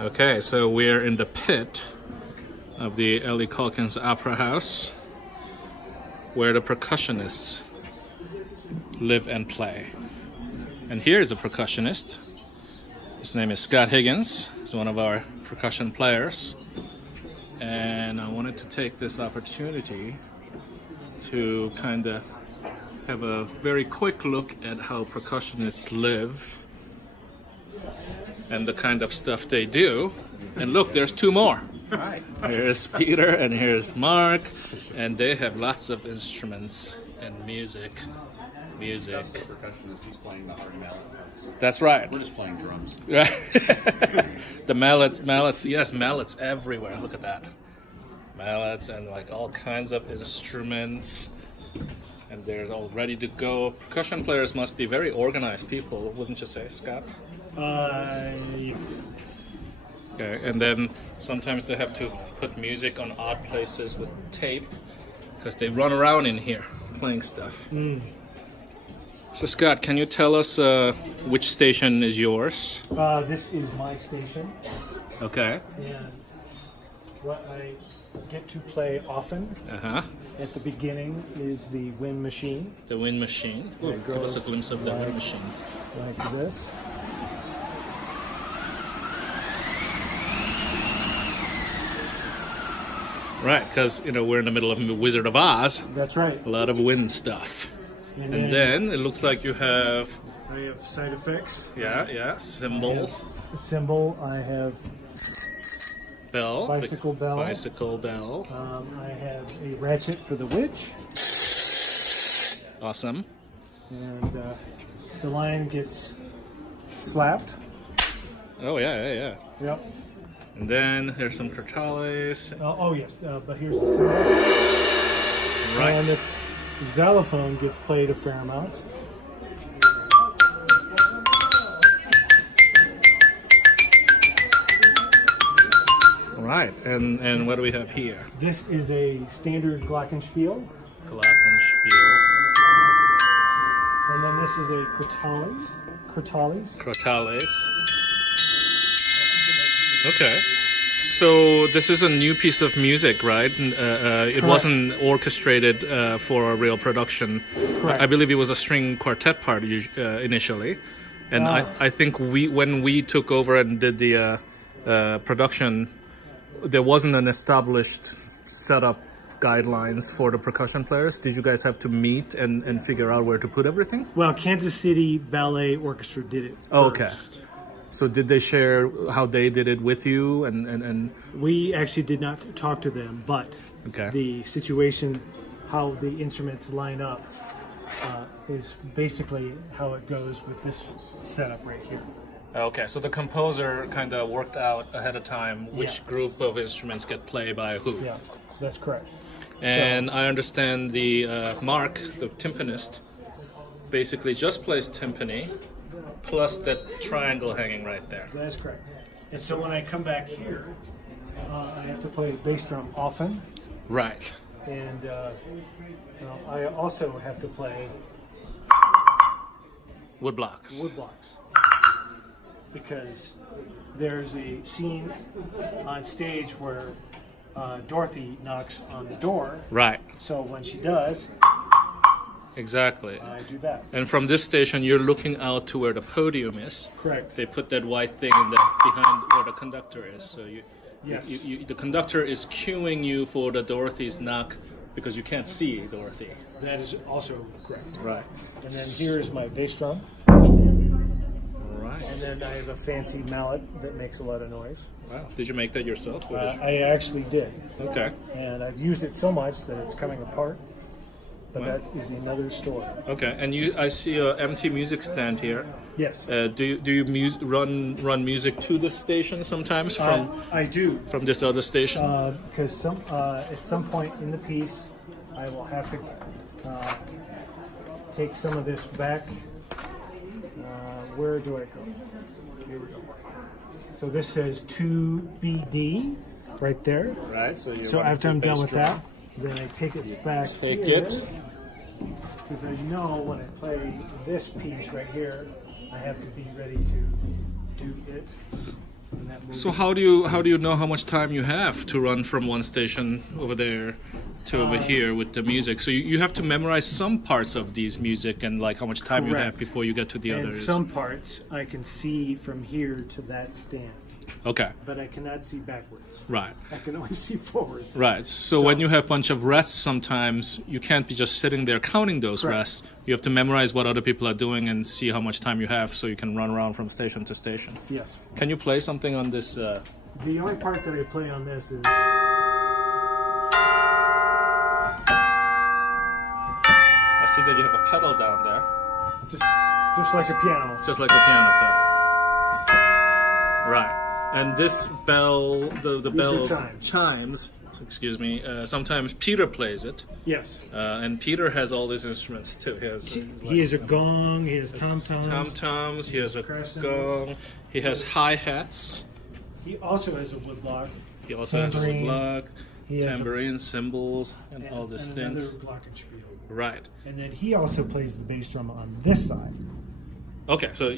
Okay, so we're in the pit of the Ellie Caulkins Opera House, where the percussionists live and play. And here is a percussionist. His name is Scott Higgins. He's one of our percussion players. And I wanted to take this opportunity to kind of have a very quick look at how percussionists live and the kind of stuff they do. And look, there's two more. Hi. Here's Peter and here's Mark, and they have lots of instruments and music. That's the percussionist. He's playing the hard mallet. That's right. We're just playing drums. Right. The mallets, yes, mallets everywhere. Look at that. Mallets and like all kinds of instruments. And they're all ready to go. Percussion players must be very organized people, wouldn't you say, Scott? Okay, and then sometimes they have to put music on odd places with tape because they run around in here playing stuff. So Scott, can you tell us which station is yours? This is my station. Okay. And what I get to play often at the beginning is the wind machine. The wind machine. Ooh, give us a glimpse of the wind machine. Like this. Right, because we're in the middle of Wizard of Oz. That's right. A lot of wind stuff. And then it looks like you have. I have side effects. Yeah, cymbal. A cymbal. I have bell. Bicycle bell. Bicycle bell. I have a ratchet for the witch. Awesome. And the lion gets slapped. Oh yeah. Yep. And then there's some crotales. Oh yes, but here's the cymbal. Right. And the xylophone gets played a fair amount. Right. And what do we have here? This is a standard glockenspiel. Glockenspiel. And then this is a crotales. Crotales. Okay. So this is a new piece of music, right? It wasn't orchestrated for a real production. Correct. I believe it was a string quartet part initially. And I think when we took over and did the production, there wasn't an established setup guidelines for the percussion players. Did you guys have to meet and figure out where to put everything? Well, Kansas City Ballet Orchestra did it first. Okay. So did they share how they did it with you? And we actually did not talk to them, but the situation, how the instruments line up, is basically how it goes with this setup right here. Okay, so the composer kind of worked out ahead of time which group of instruments get played by who. Yeah, that's correct. And I understand the Mark, the timpanist, basically just plays timpani plus that triangle hanging right there. That is correct. And so when I come back here, I have to play bass drum often. Right. And I also have to play wood blocks. Because there's a scene on stage where Dorothy knocks on the door. Right. So when she does, exactly. I do that. And from this station, you're looking out to where the podium is. Correct. They put that white thing behind where the conductor is. So the conductor is cueing you for the Dorothy's knock because you can't see Dorothy. That is also correct. Right. And then here is my bass drum. Right. And then I have a fancy mallet that makes a lot of noise. Wow. Did you make that yourself? Or did you? I actually did. Okay. And I've used it so much that it's coming apart. But that is another story. Okay. And I see an empty music stand here. Yes. Do you run music to this station sometimes from? I do. From this other station. Because at some point in the piece, I will have to take some of this back. Where do I go? Here we go. So this says 2BD right there. Right. So after I'm done with that, then I take it back. Take it. Because I know when I play this piece right here, I have to be ready to do it. in that movie. So how do you know how much time you have to run from one station over there to over here with the music? So you have to memorize some parts of these music and like how much time you have before you get to the and others. some parts I can see from here to that stand. Okay. But I cannot see backwards. Right. I can only see forwards. Right. So when you have a bunch of rests, sometimes you can't be just sitting there counting those rests. You have to memorize what other people are doing and see how much time you have so you can run around from station to station. Yes. Can you play something on this? The only part that I play on this is... I see that you have a pedal down there. Just like a piano. Just like a piano pedal. Right. And this bell, the bell's chimes, excuse me, sometimes Peter plays it. Yes. And Peter has all these instruments too. He has a gong, he has tom-toms. Tom-toms, he has a gong, he has hi-hats. He also has a woodblock. He also has a woodblock, tambourine, cymbals, and all these things. Another glockenspiel. Right. And then he also plays the bass drum on this side. Okay, so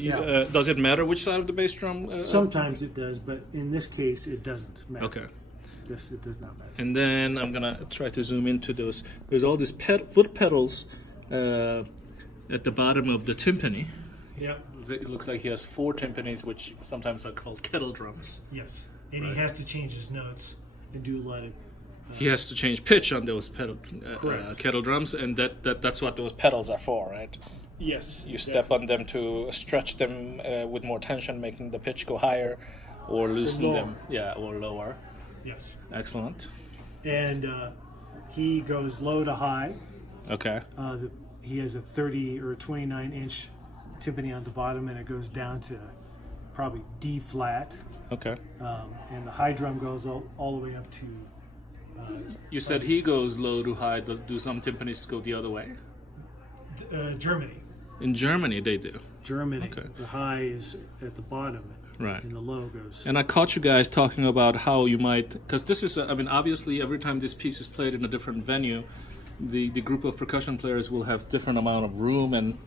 does it matter which side of the bass drum? Sometimes it does, but in this case, it doesn't matter. Okay. It does not matter. And then I'm gonna try to zoom into those. There's all these foot pedals at the bottom of the timpani. Yep. It looks like he has 4 timpanis, which sometimes are called kettle drums. Yes. And he has to change his notes and do a lot of... he has to change pitch on those kettle drums, and that's what those pedals are for, right? Yes. You step on them to stretch them with more tension, making the pitch go higher, or loosen them, or lower. Yes. Excellent. And he goes low to high. Okay. He has a 30 or 29-inch timpani on the bottom, and it goes down to probably D flat. Okay. And the high drum goes all the way up to... you said he goes low to high. Do some timpanis go the other way? Germany. In Germany, they do. Germany. Okay. The high is at the bottom. Right. And the low goes. And I caught you guys talking about how you might, because this is, obviously every time this piece is played in a different venue, the group of percussion players will have different amount of room and,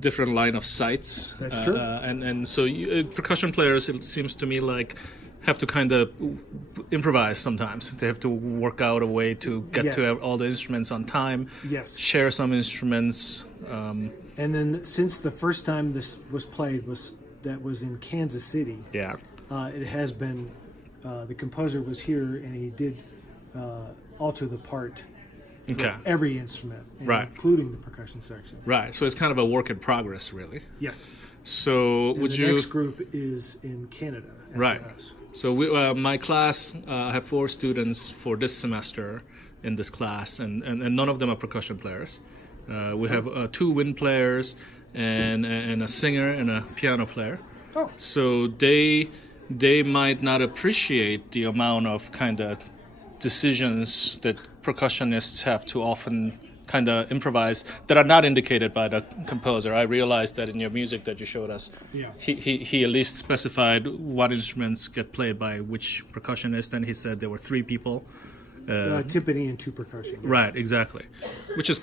different line of sights. That's true. And so percussion players, it seems to me like, have to kind of improvise sometimes. They have to work out a way to get to all the instruments on time. Yes. Share some instruments. And then since the first time this was played was in Kansas City. Yeah. It has been, the composer was here and he did alter the part for every instrument, including the percussion section. Right. So it's kind of a work in progress, really. Yes. So and the next group is in Canada. Right. Us. So my class, I have 4 students for this semester in this class, and none of them are percussion players. We have 2 wind players and a singer and a piano player. Oh. So they might not appreciate the amount of kind of decisions that percussionists have to often kind of improvise that are not indicated by the composer. I realized that in your music that you showed us, he at least specified what instruments get played by which percussionist, and he said there were 3 people. Timpani and 2 percussion. Yes. Right, exactly. Which is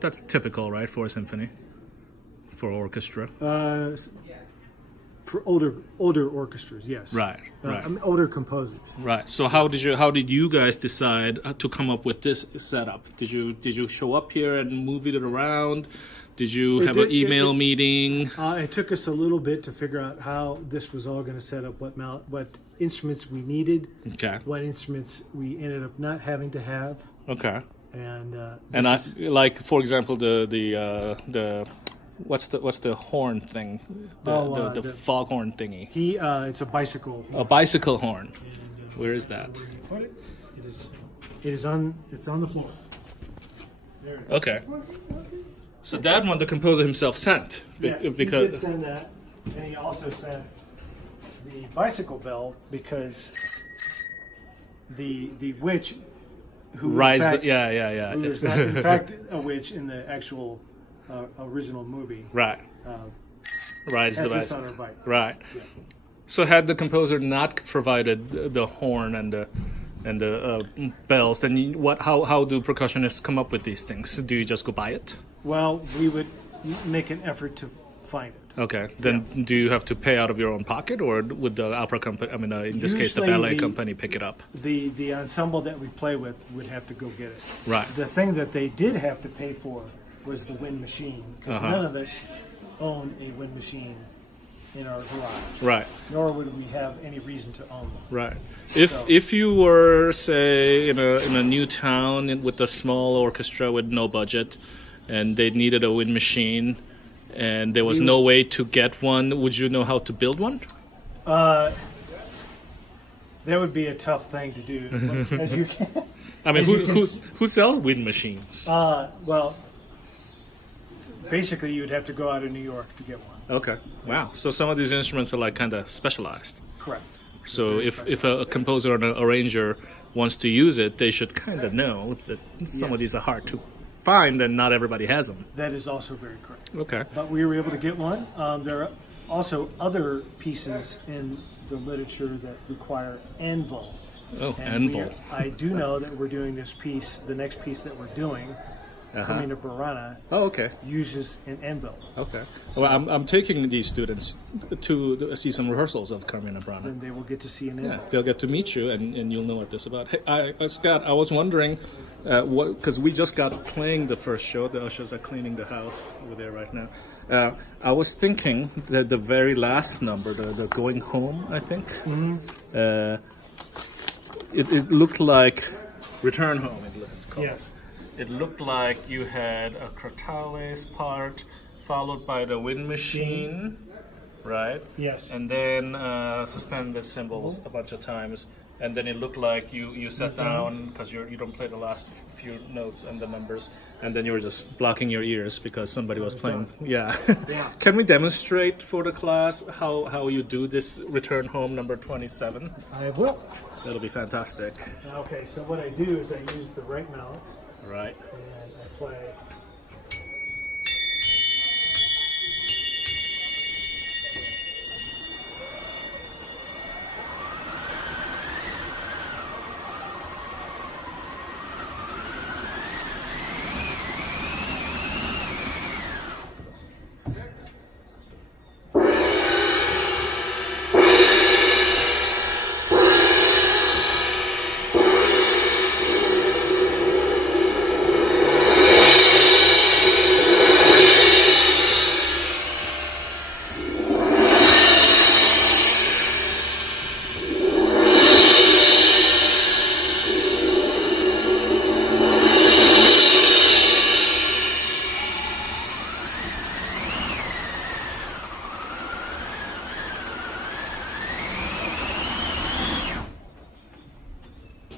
that's typical, right, for a symphony, for orchestra. For older orchestras, yes. Right. Older composers. Right. So how did you guys decide to come up with this setup? Did you show up here and move it around? Did you have an email meeting? It took us a little bit to figure out how this was all going to set up, what instruments we needed, what instruments we ended up not having to have. Okay. And for example, the what's the horn thing? The foghorn thingy. It's a bicycle horn. A bicycle horn. And, where is that? Where do you put it? It's on the floor. There it is. Okay. So that one the composer himself sent. Yes, he did send that, and he also sent the bicycle bell because the witch who rides who is not in fact a witch in the actual original movie. Right. Rides the bicycle. On her bike. Right. Yeah. So had the composer not provided the horn and the bells, then how do percussionists come up with these things? Do you just go buy it? Well, we would make an effort to find it. Okay. Then do you have to pay out of your own pocket, or would the opera company, I mean, in this case, the Usually ballet company, pick it up? The ensemble that we play with would have to go get it. Right. The thing that they did have to pay for was the wind machine, because none of us own a wind machine in our garage. Right. Nor would we have any reason to own one. Right. If you were, say, in a new town with a small orchestra with no budget, and they needed a wind machine, and there was no way to get one, would you know how to build one? That would be a tough thing to do. But as you can, I mean, who sells wind machines? well, basically, you would have to go out of New York to get one. Okay. Wow. So some of these instruments are like kind of specialized. Correct. So if a composer or an arranger wants to use it, they should kind of know that some of these are hard to find and not everybody has them. That is also very correct. Okay. But we were able to get one. There are also other pieces in the literature that require anvil. Oh, And anvil. I do know that we're doing this piece, the next piece that we're doing, Carmina Burana, Oh, okay. uses an anvil. Okay. Well, I'm taking these students to see some rehearsals of Carmina Burana. And they will get to see an anvil. Yeah, they'll get to meet you, and you'll know what this is about. Hey, Scott, I was wondering, because we just got playing the first show. The ushers are cleaning the house over there right now. I was thinking that the very last number, the Going Home, I think, it looked like Return Home, it's called. Yes. It looked like you had a crotales part, followed by the wind machine, right? Yes. And then suspended cymbals a bunch of times, and then it looked like you sat down because you don't play the last few notes and the numbers, and then you were just blocking your ears because somebody was playing. Yeah. Yeah. Can we demonstrate for the class how you do this Return Home number 27? I will. That'll be fantastic. Okay, so what I do is I use the right mallets Right. and I play.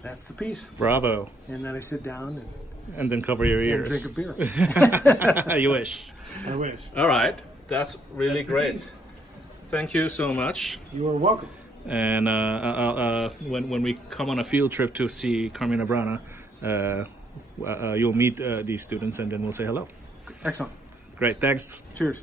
That's the piece. Bravo. And then I sit down And then cover your and ears. drink a beer. You wish. I wish. All right. That's really That's the great. piece. Thank you so much. You are welcome. And when we come on a field trip to see Carmina Burana, you'll meet these students and then we'll say hello. Excellent. Great. Thanks. Cheers.